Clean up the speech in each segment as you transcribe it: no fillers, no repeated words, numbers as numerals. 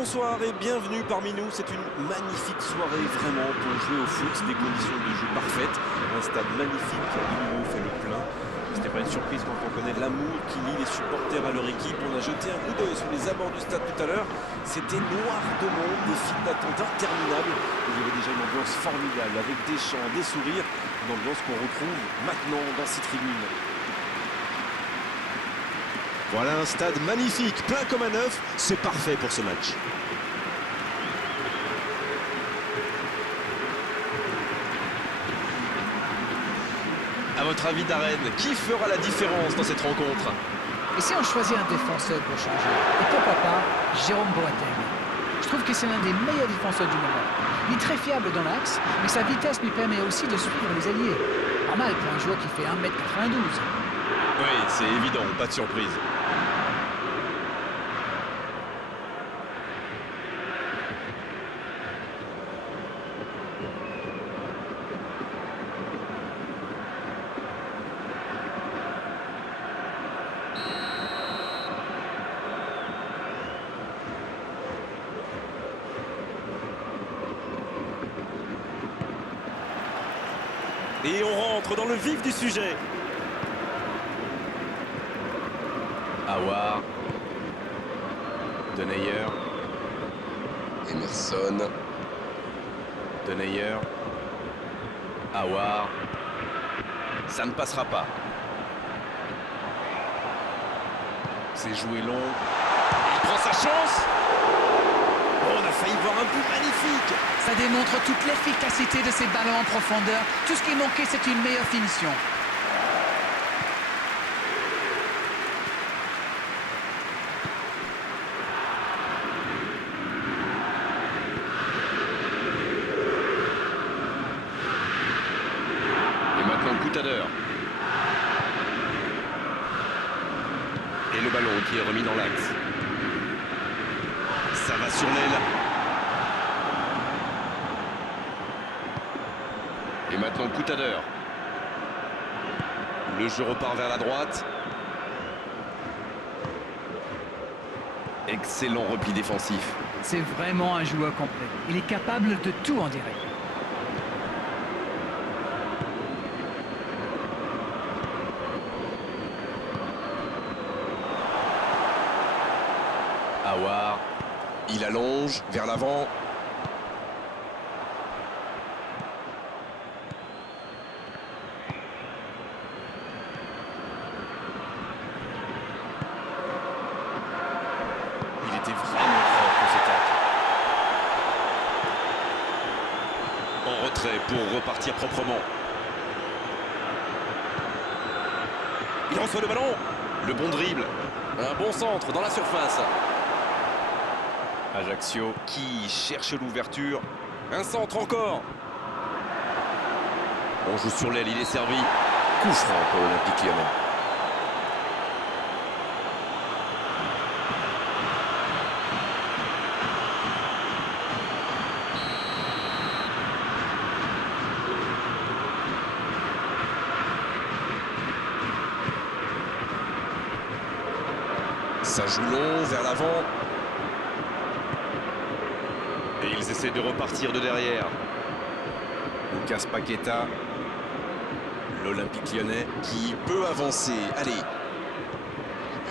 Bonsoir et bienvenue parmi nous. C'est une magnifique soirée vraiment pour jouer au foot. Des conditions de jeu parfaites. Un stade magnifique qui fait le plein. Ce n'est pas une surprise quand on connaît l'amour qui lie les supporters à leur équipe. On a jeté un coup d'œil sur les abords du stade tout à l'heure. C'était noir de monde, des files d'attente interminables. Il y avait déjà une ambiance formidable avec des chants, des sourires. Une ambiance qu'on retrouve maintenant dans ces tribunes. Voilà un stade magnifique, plein comme un œuf, c'est parfait pour ce match. À votre avis, Darren, qui fera la différence dans cette rencontre? Et si on choisit un défenseur pour changer? Et pourquoi pas Jérôme Boateng? Je trouve que c'est l'un des meilleurs défenseurs du moment. Il est très fiable dans l'axe, mais sa vitesse lui permet aussi de suivre les alliés. Normal pour un joueur qui fait 1m92. Oui, c'est évident, pas de surprise. Et on rentre dans le vif du sujet. Aouar. Denayer. Emerson. Denayer. Aouar. Ça ne passera pas. C'est joué long. Il prend sa chance. Oh, on a failli voir un but magnifique. Ça démontre toute l'efficacité de ces ballons en profondeur. Tout ce qui manquait, c'est une meilleure finition. Et maintenant Coutadeur. Et le ballon qui est remis dans l'axe. Ça va sur l'aile. Et maintenant Coutadeur. Le jeu repart vers la droite. Excellent repli défensif. C'est vraiment un joueur complet. Il est capable de tout en direct. Aouar. Il allonge vers l'avant. Il était vraiment propre cet acte. En retrait pour repartir proprement. Il reçoit le ballon. Le bon dribble. Un bon centre dans la surface. Ajaccio qui cherche l'ouverture. Un centre encore. On joue sur l'aile, il est servi. Coup franc pour l'Olympique Lyonnais. Ça joue long vers l'avant. Et ils essaient de repartir de derrière. Lucas Paqueta. L'Olympique Lyonnais qui peut avancer. Allez.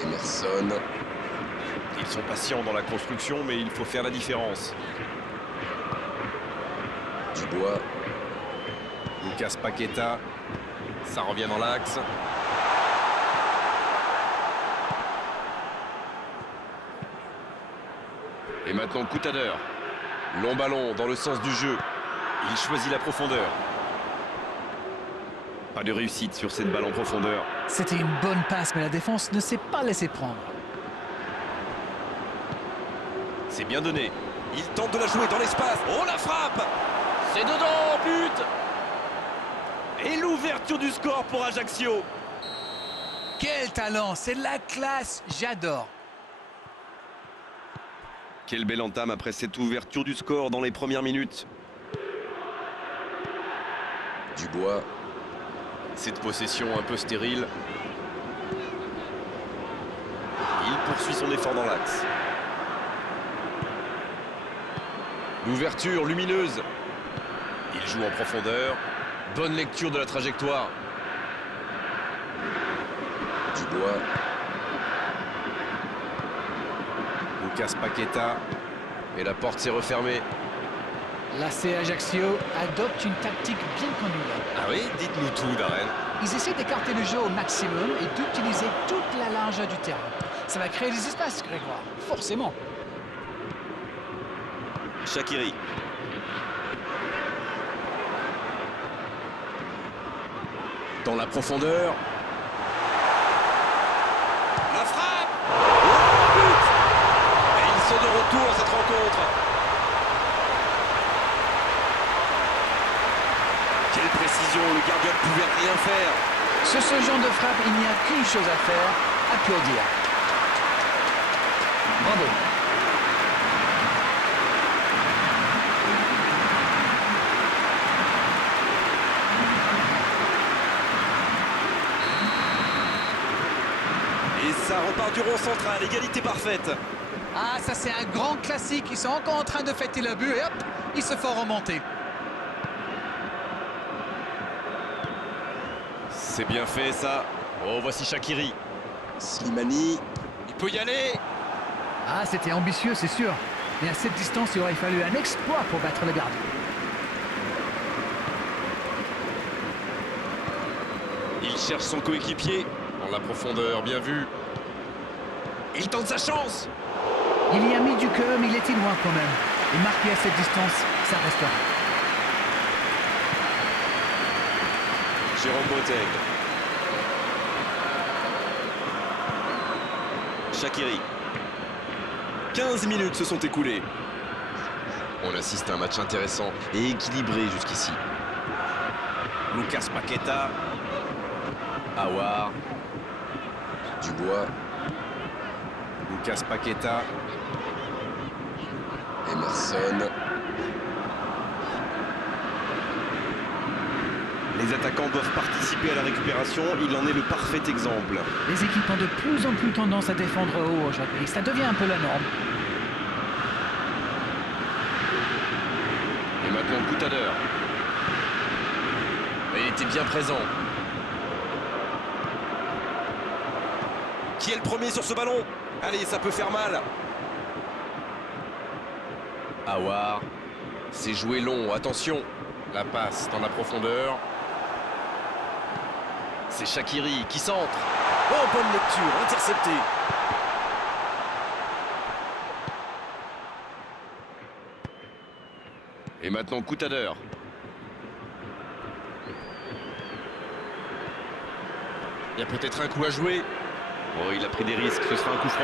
Emerson. Ils sont patients dans la construction, mais il faut faire la différence. Dubois. Lucas Paqueta. Ça revient dans l'axe. Et maintenant Coutadeur. Long ballon dans le sens du jeu. Il choisit la profondeur. Pas de réussite sur cette balle en profondeur. C'était une bonne passe, mais la défense ne s'est pas laissée prendre. C'est bien donné. Il tente de la jouer dans l'espace. Oh, la frappe. C'est dedans, but. Et l'ouverture du score pour Ajaccio. Quel talent, c'est de la classe, j'adore. Quelle belle entame après cette ouverture du score dans les premières minutes. Dubois. Cette possession un peu stérile. Il poursuit son effort dans l'axe. Ouverture lumineuse. Il joue en profondeur. Bonne lecture de la trajectoire. Dubois, Lucas Paqueta. Et la porte s'est refermée. L'AC Ajaccio adopte une tactique bien connue. Ah oui, dites-nous tout, Darren. Ils essaient d'écarter le jeu au maximum et d'utiliser toute la largeur du terrain. Ça va créer des espaces, Grégoire, forcément. Shaqiri. Dans la profondeur. La frappe. Oh, but! Et ils sont de retour à cette rencontre. Quelle précision, le gardien ne pouvait rien faire. Sur ce genre de frappe, il n'y a qu'une chose à faire, applaudir. Bravo. Et ça repart du rond central, égalité parfaite. Ah, ça c'est un grand classique. Ils sont encore en train de fêter le but et hop, ils se font remonter. C'est bien fait ça. Oh, voici Shaqiri. Slimani, Il peut y aller. Ah, c'était ambitieux, c'est sûr. Mais à cette distance, il aurait fallu un exploit pour battre le gardien. Il cherche son coéquipier. Dans la profondeur, bien vu. Il tente sa chance. Il y a mis du cœur, mais il était loin quand même. Et marqué à cette distance, ça restera. Jérôme Boateng. Shaqiri. 15 minutes se sont écoulées. On assiste à un match intéressant et équilibré jusqu'ici. Lucas Paqueta. Aouar. Dubois, Lucas Paqueta. Emerson, Les attaquants doivent participer à la récupération. Il en est le parfait exemple. Les équipes ont de plus en plus tendance à défendre haut aujourd'hui. Ça devient un peu la norme. Et maintenant Coutadeur. Et il était bien présent. Qui est le premier sur ce ballon? Allez, ça peut faire mal. Aouar. C'est joué long, attention. La passe dans la profondeur. C'est Shaqiri qui centre. Oh, bonne lecture, intercepté. Et maintenant Coutadeur. Il y a peut-être un coup à jouer. Oh, il a pris des risques, ce sera un coup franc.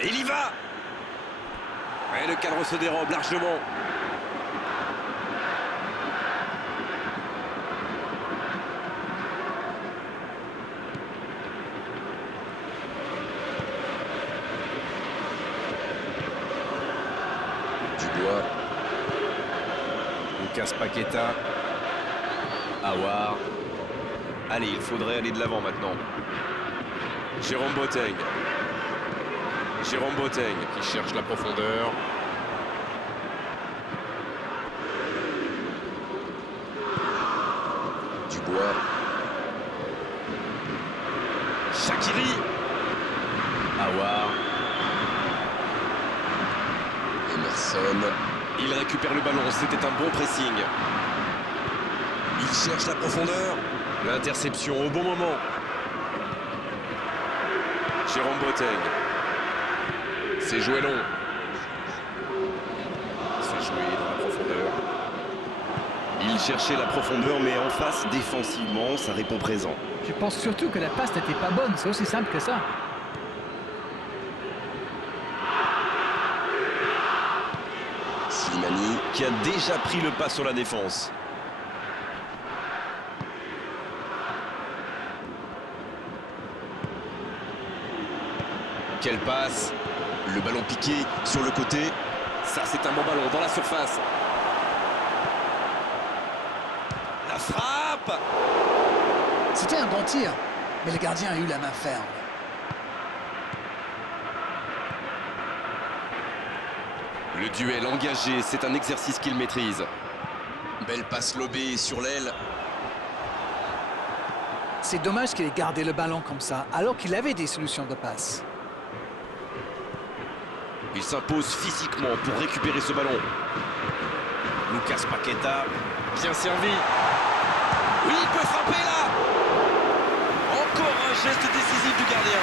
Et il y va. Et le cadre se dérobe largement. Dubois, Lucas Paqueta. Aouar. Allez, il faudrait aller de l'avant maintenant. Jérôme Boateng. Jérôme Boateng qui cherche la profondeur. Dubois, Shaqiri. Aouar. Emerson, Il récupère le ballon, c'était un bon pressing. Il cherche la profondeur. L'interception au bon moment. Jérôme Boateng. C'est joué long. C'est joué dans la profondeur. Il cherchait la profondeur, mais en face, défensivement, ça répond présent. Je pense surtout que la passe n'était pas bonne. C'est aussi simple que ça. Slimani, Qui a déjà pris le pas sur la défense. quelle passe. Le ballon piqué sur le côté. Ça, c'est un bon ballon dans la surface. La frappe. C'était un bon tir, mais le gardien a eu la main ferme. Le duel engagé, c'est un exercice qu'il maîtrise. Belle passe lobée sur l'aile. C'est dommage qu'il ait gardé le ballon comme ça, alors qu'il avait des solutions de passe. Il s'impose physiquement pour récupérer ce ballon. Lucas Paqueta. Bien servi. Oui, il peut frapper là. Encore un geste décisif du gardien.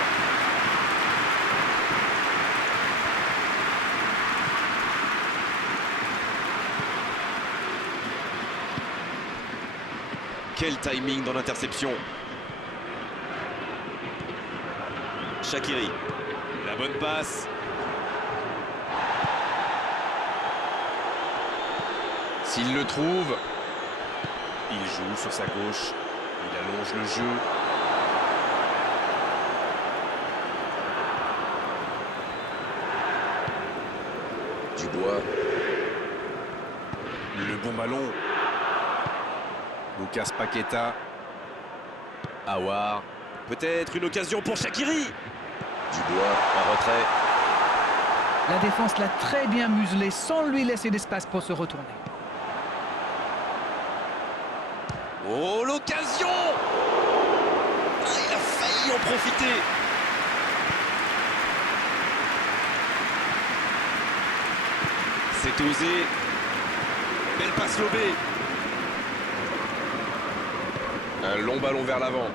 Quel timing dans l'interception. Shaqiri. La bonne passe. S'il le trouve, Il joue sur sa gauche. Il allonge le jeu. Dubois. Le bon ballon. Lucas Paqueta. Aouar. Peut-être une occasion pour Shaqiri. Dubois. En retrait. La défense l'a très bien muselé sans lui laisser d'espace pour se retourner. Oh, l'occasion! Ah, il a failli en profiter. C'est osé. Belle passe lobée. un long ballon vers l'avant.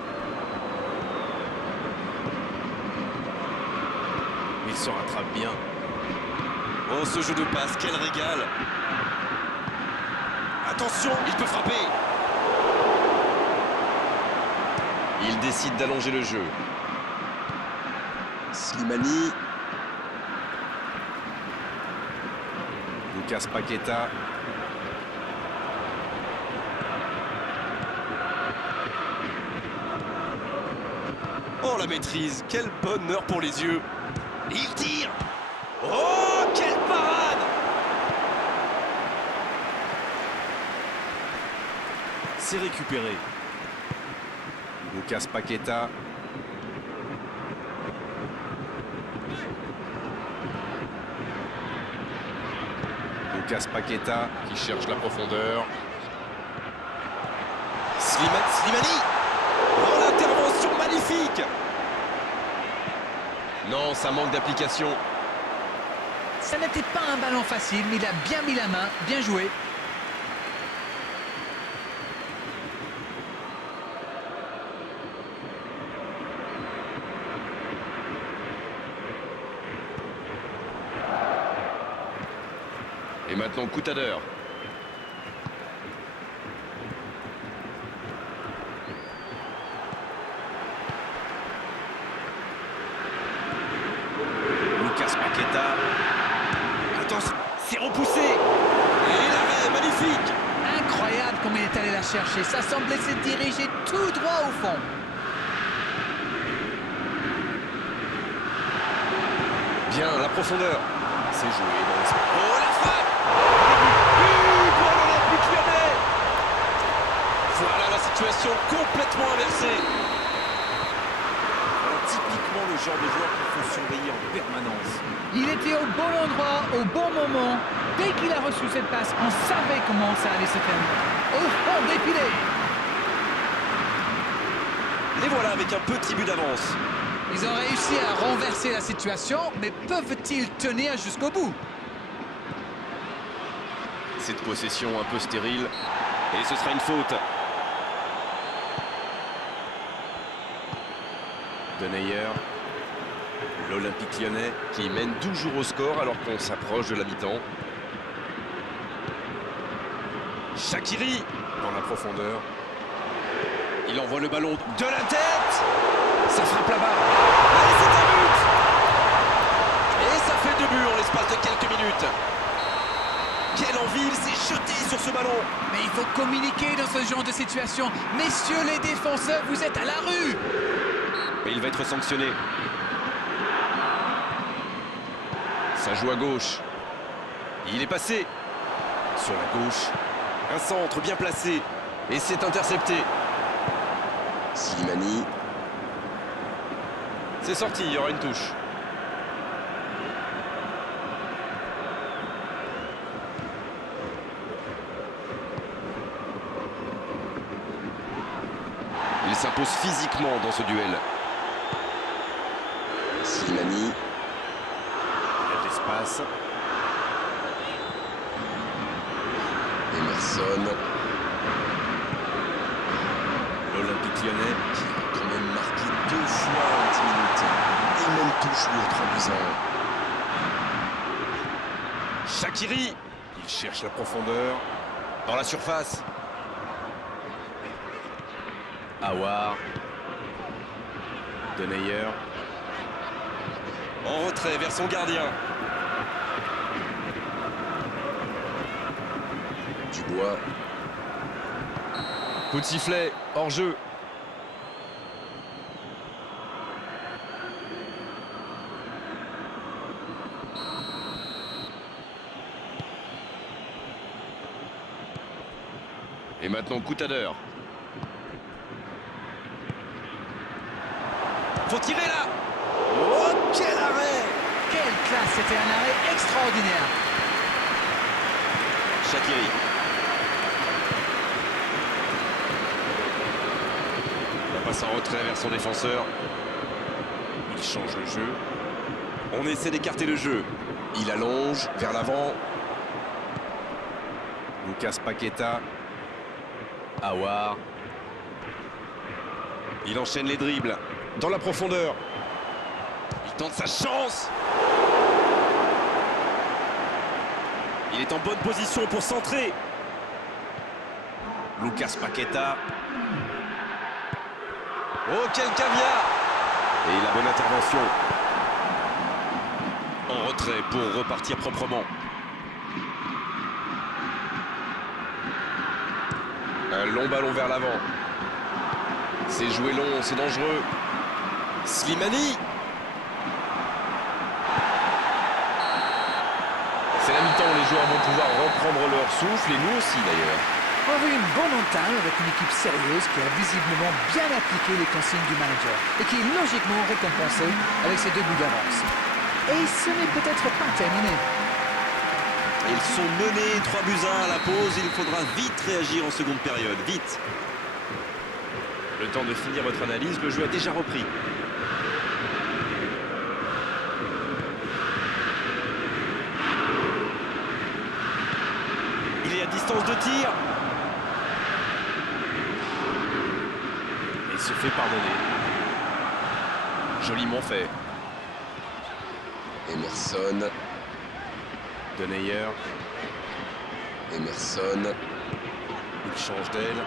Il se rattrape bien. Oh, ce jeu de passe, quel régal! Attention, il peut frapper. Il décide d'allonger le jeu. Slimani. Lucas Paqueta. Oh, la maîtrise, quel bonheur pour les yeux. Et il tire. Oh, quelle parade! C'est récupéré. Lucas Paqueta. Lucas Paqueta. Qui cherche la profondeur. Slimani. Oh, l'intervention magnifique! Non, ça manque d'application. Ça n'était pas un ballon facile, mais il a bien mis la main, bien joué. Et maintenant, Coutadeur. Lucas Paqueta. Attention, c'est repoussé. Et l'arrêt, magnifique. Incroyable comme il est allé la chercher. Ça semblait se diriger tout droit au fond. Bien, la profondeur. C'est joué dans l'espace. Oh, la frappe! But pour l'Olympique Lyonnais! Voilà la situation complètement inversée. Alors, typiquement le genre de joueur qu'il faut surveiller en permanence. Il était au bon endroit, au bon moment. Dès qu'il a reçu cette passe, on savait comment ça allait se terminer. Au fond défilé. Les voilà avec un petit but d'avance. Ils ont réussi à renverser la situation, mais peuvent-ils tenir jusqu'au bout? Cette possession un peu stérile. Et ce sera une faute. Denayer. L'Olympique Lyonnais. Qui mène toujours au score alors qu'on s'approche de la mi-temps. Shaqiri dans la profondeur. Il envoie le ballon de la tête. Ça frappe là-bas. Allez, c'est un but. Et ça fait 2 buts en l'espace de quelques minutes. Quelle envie, il s'est jeté sur ce ballon. Mais il faut communiquer dans ce genre de situation. Messieurs les défenseurs, vous êtes à la rue. Mais il va être sanctionné. Ça joue à gauche. Il est passé. Sur la gauche, un centre bien placé. Et c'est intercepté. Slimani. C'est sorti, il y aura une touche. Il s'impose physiquement dans ce duel. Slimani. Il y a de l'espace. Emerson. L'Olympique Lyonnais. Qui a quand même marqué 2 fois en 10 minutes. Et même touche lui au 3 buts. Shaqiri. Il cherche la profondeur. Dans la surface. Aouar. Denayer. En retrait vers son gardien. Dubois. Coup de sifflet, hors jeu. Et maintenant coup à d'heure. Faut tirer là. Oh, quel arrêt! Quelle classe, c'était un arrêt extraordinaire. Shaqiri. La passe en retrait vers son défenseur. Il change le jeu. On essaie d'écarter le jeu. Il allonge vers l'avant. Lucas Paqueta. Aouar. Il enchaîne les dribbles. Dans la profondeur. Il tente sa chance. Il est en bonne position pour centrer. Lucas Paqueta. Oh, quel caviar! Et la bonne intervention. En retrait pour repartir proprement. Un long ballon vers l'avant. C'est joué long, c'est dangereux. Slimani. C'est la mi-temps, les joueurs vont pouvoir reprendre leur souffle, et nous aussi d'ailleurs. On a vu une bonne entame avec une équipe sérieuse qui a visiblement bien appliqué les consignes du manager et qui est logiquement récompensée avec ses 2 buts d'avance. Et ce n'est peut-être pas terminé. Ils sont menés 3 buts à 1 à la pause. Il faudra vite réagir en seconde période. Vite. Le temps de finir votre analyse. Le jeu a déjà repris. Il est à distance de tir. Il se fait pardonner. Joliment fait. Emerson. Denayer. Emerson. Il change d'aile.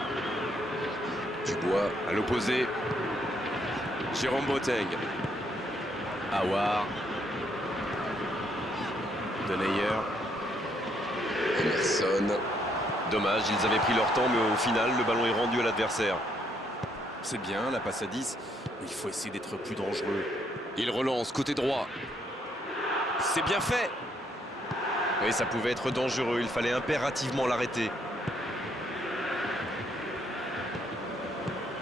Dubois. À l'opposé, Jérôme Boateng. Aouar. Denayer. Emerson. Dommage, ils avaient pris leur temps, mais au final, le ballon est rendu à l'adversaire. C'est bien, la passe à 10. Mais il faut essayer d'être plus dangereux. Il relance côté droit. C'est bien fait. Oui, ça pouvait être dangereux, il fallait impérativement l'arrêter.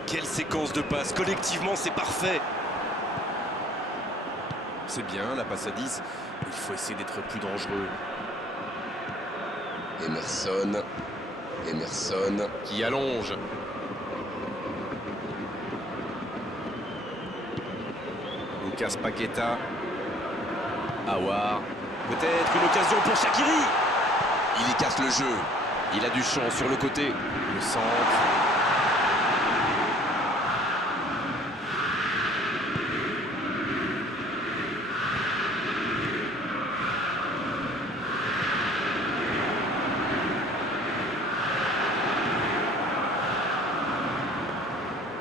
Quelle séquence de passes. Collectivement, c'est parfait. C'est bien, la passe à 10. Il faut essayer d'être plus dangereux. Emerson. Emerson. Qui allonge. Lucas Paqueta. Aouar. Peut-être une occasion pour Shaqiri. Il écarte le jeu. Il a du champ sur le côté. Le centre.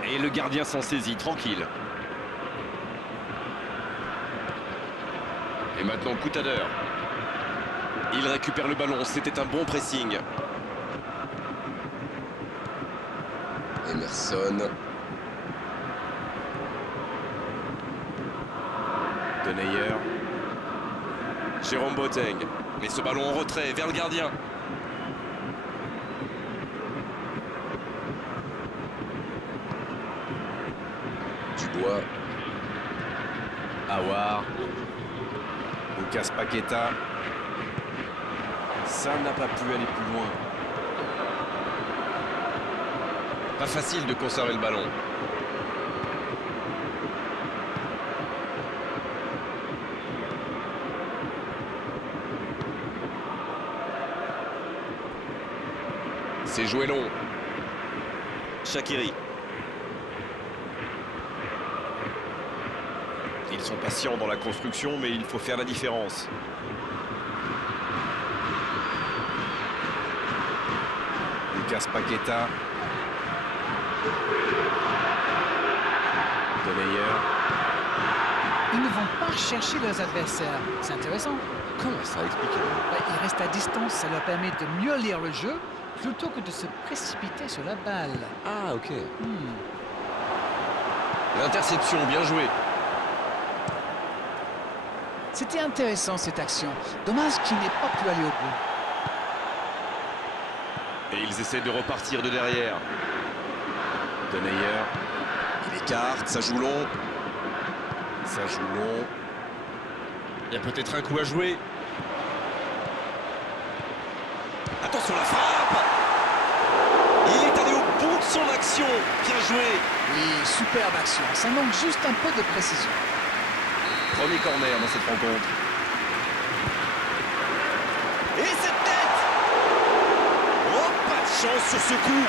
Et le gardien s'en saisit, tranquille. Et maintenant, coup à d'heure. Il récupère le ballon. C'était un bon pressing. Emerson. Denayer. Jérôme Boateng. Mais ce ballon en retrait vers le gardien. Dubois. Aouar. Lucas Paqueta. Ça n'a pas pu aller plus loin. Pas facile de conserver le ballon. C'est joué long. Shaqiri. Ils sont patients dans la construction, mais il faut faire la différence. Lucas Paqueta. De Meyer. Ils ne vont pas chercher leurs adversaires. C'est intéressant. Comment ça explique? Ils restent à distance, ça leur permet de mieux lire le jeu plutôt que de se précipiter sur la balle. Ah, ok. L'interception, bien joué. C'était intéressant cette action. Dommage qu'il n'ait pas pu aller au bout. Et ils essaient de repartir de derrière. De Meyer. Il écarte, ça joue long. Ça joue long. Il y a peut-être un coup à jouer. Attention la frappe! Il est allé au bout de son action. Bien joué. Oui, superbe action. Ça manque juste un peu de précision. Premier corner dans cette rencontre. Et cette tête! Oh, pas de chance sur ce coup.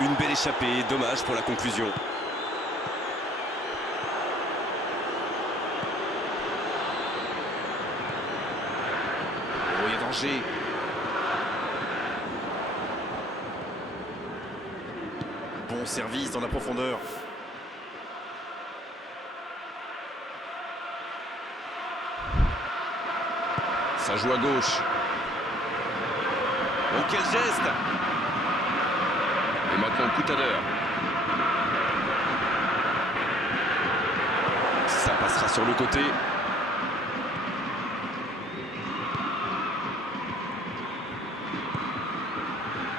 Une belle échappée, dommage pour la conclusion. Oh, il y a danger. Bon service dans la profondeur. Ça joue à gauche. Oh, quel geste! Et maintenant, coup à l'heure. Ça passera sur le côté.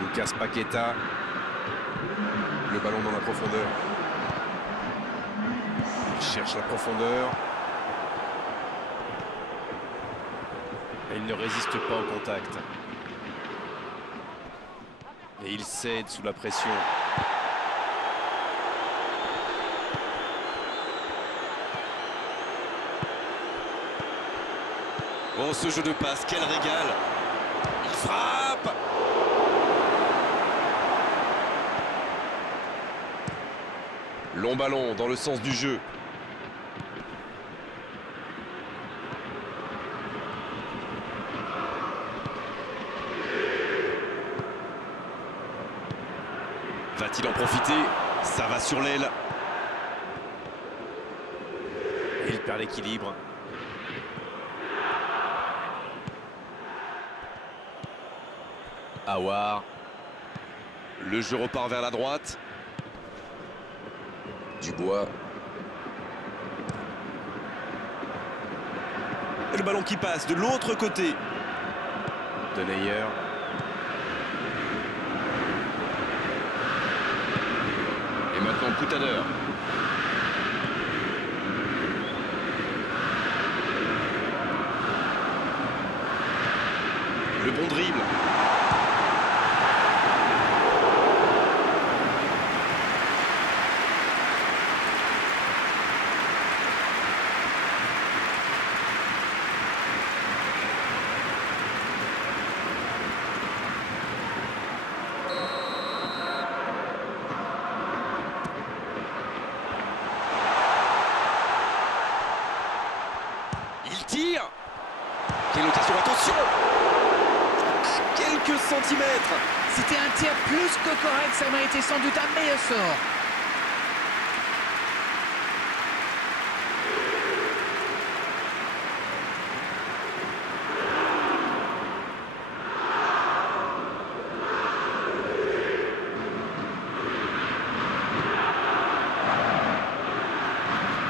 Lucas Paqueta. Le ballon dans la profondeur. Il cherche la profondeur. Et il ne résiste pas au contact. Et il cède sous la pression. Oh, ce jeu de passe, quel régal! Il frappe! Long ballon dans le sens du jeu. Va-t-il en profiter? Ça va sur l'aile. Il perd l'équilibre. Aouar. Le jeu repart vers la droite. Dubois. Et le ballon qui passe de l'autre côté. De Meyer. Et maintenant, coup à l'heure. Le bon dribble. Il tire. Quelle occasion, attention! À quelques centimètres. C'était un tir plus que correct, ça méritait sans doute un meilleur sort.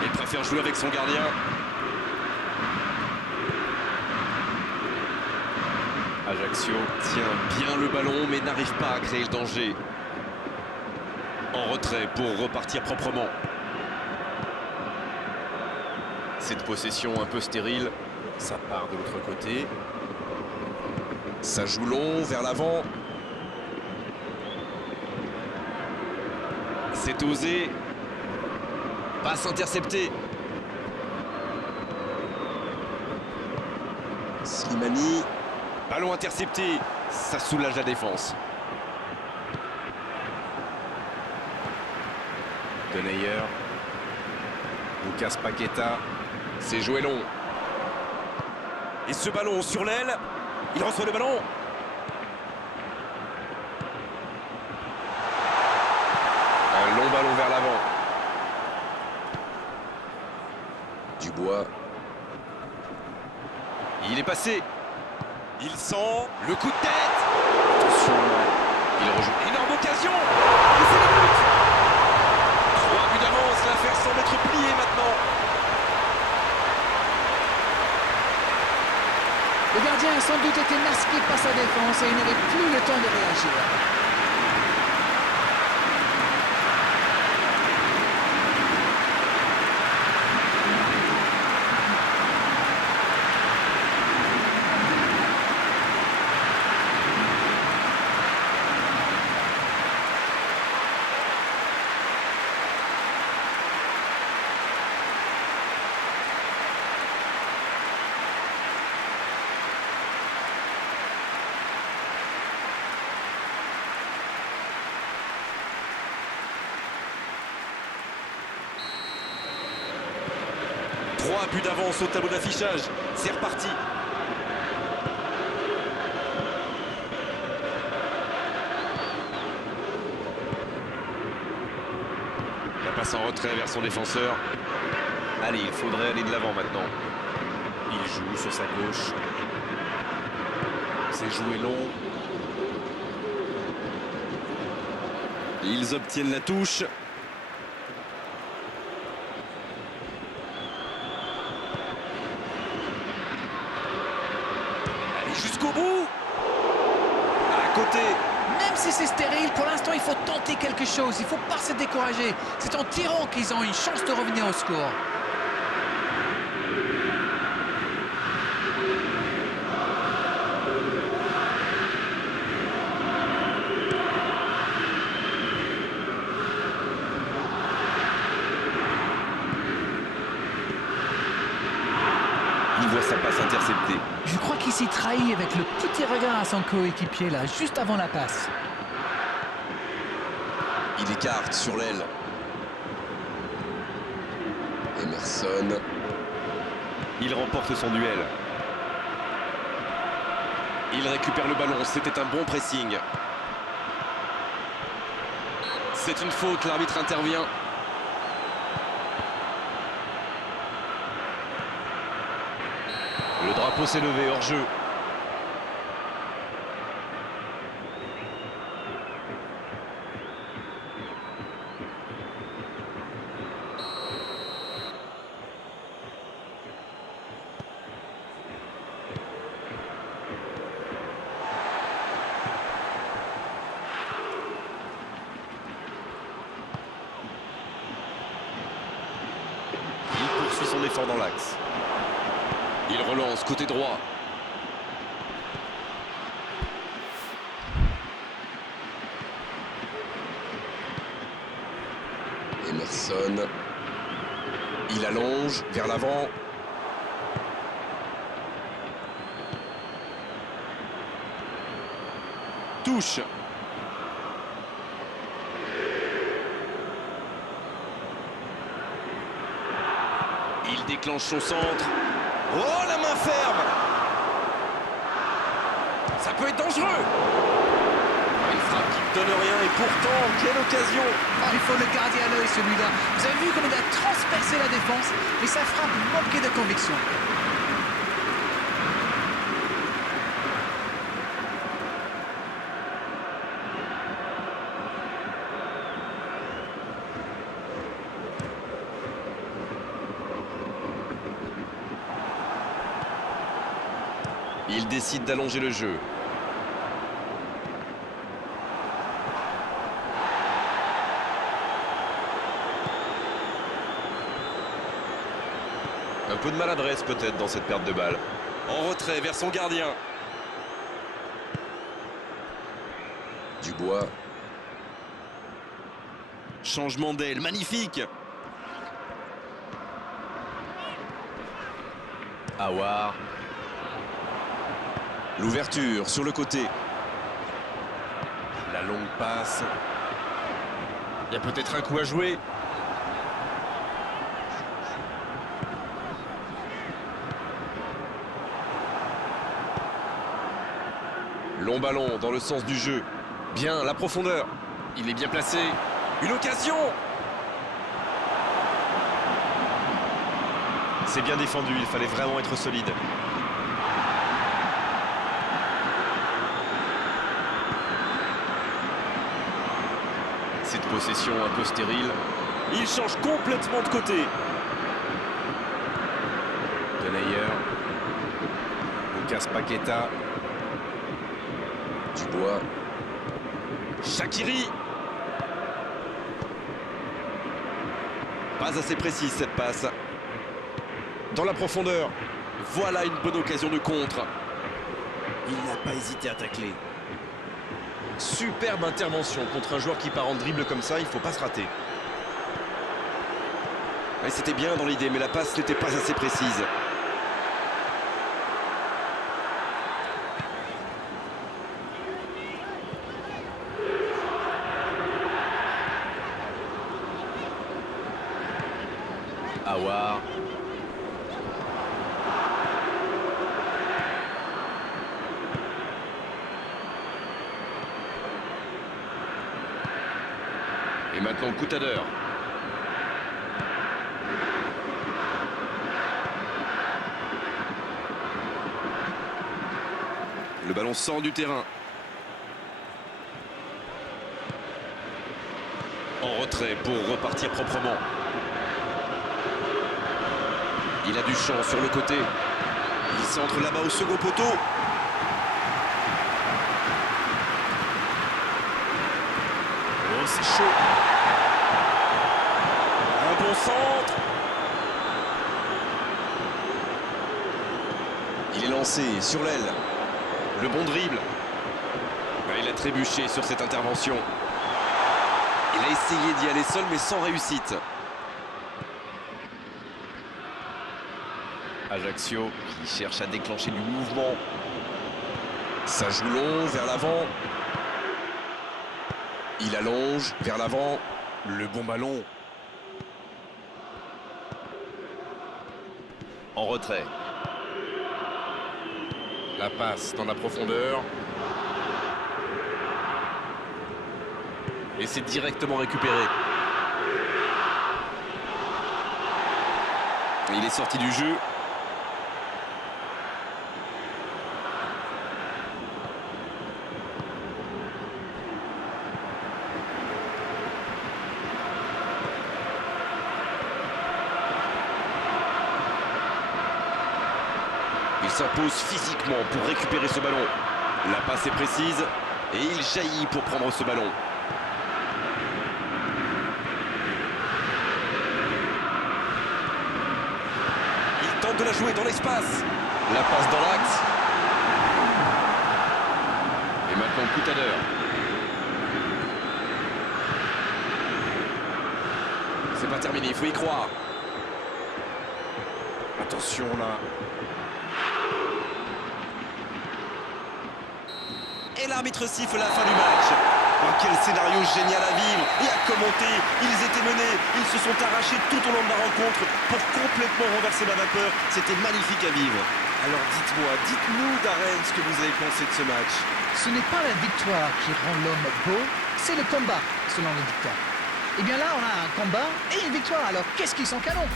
Il préfère jouer avec son gardien. Ajaccio tient bien le ballon mais n'arrive pas à créer le danger. En retrait pour repartir proprement. Cette possession un peu stérile. Ça part de l'autre côté. Ça joue long vers l'avant. C'est osé. Passe interceptée. Slimani. Ballon intercepté. Ça soulage la défense. Denayer. Lucas Paqueta. C'est joué long. Et ce ballon sur l'aile. Il reçoit le ballon. Un long ballon vers l'avant. Dubois. Il est passé. Il sent le coup de tête. Attention, Il rejoue. Énorme occasion. Et c'est le but. 3 buts d'avance. L'affaire semble être pliée maintenant. Le gardien a sans doute été masqué par sa défense et il n'avait plus le temps de réagir. Trois buts d'avance au tableau d'affichage. C'est reparti. La passe en retrait vers son défenseur. Allez, il faudrait aller de l'avant maintenant. il joue sur sa gauche. C'est joué long. Ils obtiennent la touche. Allez, jusqu'au bout. À côté. Même si c'est stérile, pour l'instant, il faut tenter quelque chose. Il ne faut pas se décourager. C'est en tirant qu'ils ont une chance de revenir au score. Il voit sa passe interceptée. Je crois qu'il s'y trahit avec le petit regard à son coéquipier, là, juste avant la passe. Il écarte sur l'aile. Emerson. Il remporte son duel. Il récupère le ballon. C'était un bon pressing. C'est une faute. L'arbitre intervient. Le drapeau s'est levé hors jeu. Il poursuit son effort dans l'axe. Il relance côté droit. Emerson. Il allonge vers l'avant. Touche. Il déclenche son centre. Oh, la main ferme! Ça peut être dangereux! Une frappe qui ne donne rien et pourtant, quelle occasion! Oh, il faut le garder à l'œil celui-là. Vous avez vu comme il a transpercé la défense et sa frappe manquait de conviction. Il décide d'allonger le jeu. Un peu de maladresse peut-être dans cette perte de balle. En retrait vers son gardien. Dubois. Changement d'aile, magnifique. Aouar. L'ouverture sur le côté. La longue passe. Il y a peut-être un coup à jouer. Long ballon dans le sens du jeu. Bien, la profondeur. Il est bien placé. Une occasion! C'est bien défendu, il fallait vraiment être solide. Cette possession un peu stérile. Il change complètement de côté. Denayer. Lucas Paqueta. Dubois. Shaqiri. Pas assez précise cette passe. Dans la profondeur. Voilà une bonne occasion de contre. Il n'a pas hésité à tacler. Superbe intervention contre un joueur qui part en dribble comme ça, il ne faut pas se rater. Ouais, c'était bien dans l'idée, mais la passe n'était pas assez précise. Aouar. Et maintenant Coutadeur. Le ballon sort du terrain. En retrait pour repartir proprement. Il a du champ sur le côté. Il centre là-bas au second poteau. Oh, c'est chaud. Un bon centre. Il est lancé sur l'aile. Le bon dribble. Il a trébuché sur cette intervention. Il a essayé d'y aller seul, mais sans réussite. Ajaccio qui cherche à déclencher du mouvement. Ça joue long vers l'avant. Il allonge vers l'avant. Le bon ballon. En retrait. La passe dans la profondeur. Et c'est directement récupéré. Il est sorti du jeu. Il s'impose physiquement pour récupérer ce ballon. La passe est précise et il jaillit pour prendre ce ballon. Il tente de la jouer dans l'espace. La passe dans l'axe. Et maintenant Coutadeur. C'est pas terminé, il faut y croire. Attention là. Et l'arbitre siffle la fin du match. Oh, quel scénario génial à vivre et à commenter. Ils étaient menés, ils se sont arrachés tout au long de la rencontre. pour complètement renverser la vapeur. C'était magnifique à vivre. Alors dites-nous Darren ce que vous avez pensé de ce match. Ce n'est pas la victoire qui rend l'homme beau, c'est le combat, selon le dictat. Et bien là, on a un combat et une victoire, alors qu'est-ce qu'ils sont canons?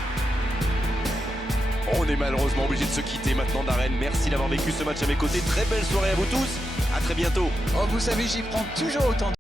On est malheureusement obligé de se quitter maintenant, Darren. Merci d'avoir vécu ce match à mes côtés. Très belle soirée à vous tous. À très bientôt. Oh, vous savez, j'y prends toujours autant de